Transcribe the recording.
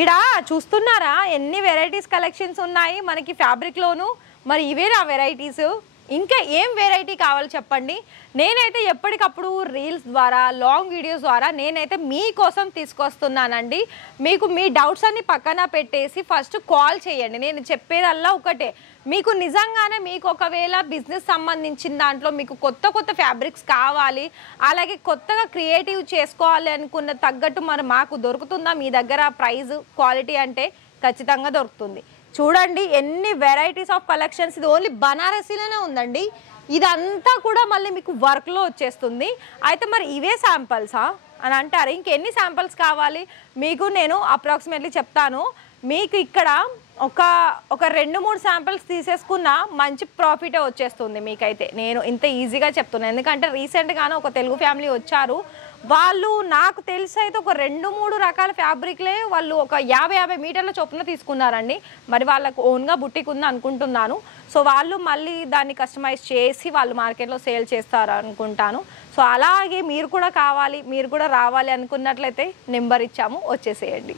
ఈడ చూస్తున్నారా ఎన్ని వెరైటీస్ కలెక్షన్స్ ఉన్నాయి మనకి ఫ్యాబ్రిక్ లోను. మరి ఇవేనా వెరైటీస్? ఇంకా ఏం వెరైటీ కావాలి చెప్పండి. నేనైతే ఎప్పటికప్పుడు రీల్స్ ద్వారా లాంగ్ వీడియోస్ ద్వారా నేనైతే మీకోసం తీసుకొస్తున్నానండి. మీకు మీ డౌట్స్ అన్ని పక్కన పెట్టేసి ఫస్ట్ కాల్ చేయండి. నేను చెప్పేదల్లా ఒకటే, మీకు నిజంగానే మీకు ఒకవేళ బిజినెస్ సంబంధించిన దాంట్లో మీకు కొత్త కొత్త ఫ్యాబ్రిక్స్ కావాలి, అలాగే కొత్తగా క్రియేటివ్ చేసుకోవాలి అనుకున్న తగ్గట్టు మరి మాకు దొరుకుతుందా మీ దగ్గర ప్రైస్ క్వాలిటీ అంటే? ఖచ్చితంగా దొరుకుతుంది. చూడండి ఎన్ని వెరైటీస్ ఆఫ్ కలెక్షన్స్. ఇది ఓన్లీ బనారసీలోనే ఉందండి. ఇదంతా కూడా మళ్ళీ మీకు వర్క్లో వచ్చేస్తుంది. అయితే మరి ఇవే శాంపిల్సా అని అంటారు. ఇంకెన్ని శాంపిల్స్ కావాలి మీకు నేను అప్రాక్సిమేట్లీ చెప్తాను. మీకు ఇక్కడ ఒక 2-3 శాంపిల్స్ తీసేసుకున్న మంచి ప్రాఫిటే వచ్చేస్తుంది మీకైతే. నేను ఇంత ఈజీగా చెప్తున్నాను, ఎందుకంటే రీసెంట్గానే ఒక తెలుగు ఫ్యామిలీ వచ్చారు. వాళ్ళు నాకు తెలిసి అయితే ఒక 2-3 రకాల ఫ్యాబ్రిక్లే వాళ్ళు ఒక 50 మీటర్ల చొప్పున తీసుకున్నారండి. మరి వాళ్ళకు ఓన్గా బుట్టిక్ ఉంది అనుకుంటున్నాను. సో వాళ్ళు మళ్ళీ దాన్ని కస్టమైజ్ చేసి వాళ్ళు మార్కెట్లో సేల్ చేస్తారు అనుకుంటాను. సో అలాగే మీరు కూడా కావాలి, మీరు కూడా రావాలి అనుకున్నట్లయితే నెంబర్ ఇచ్చాము, వచ్చేసేయండి.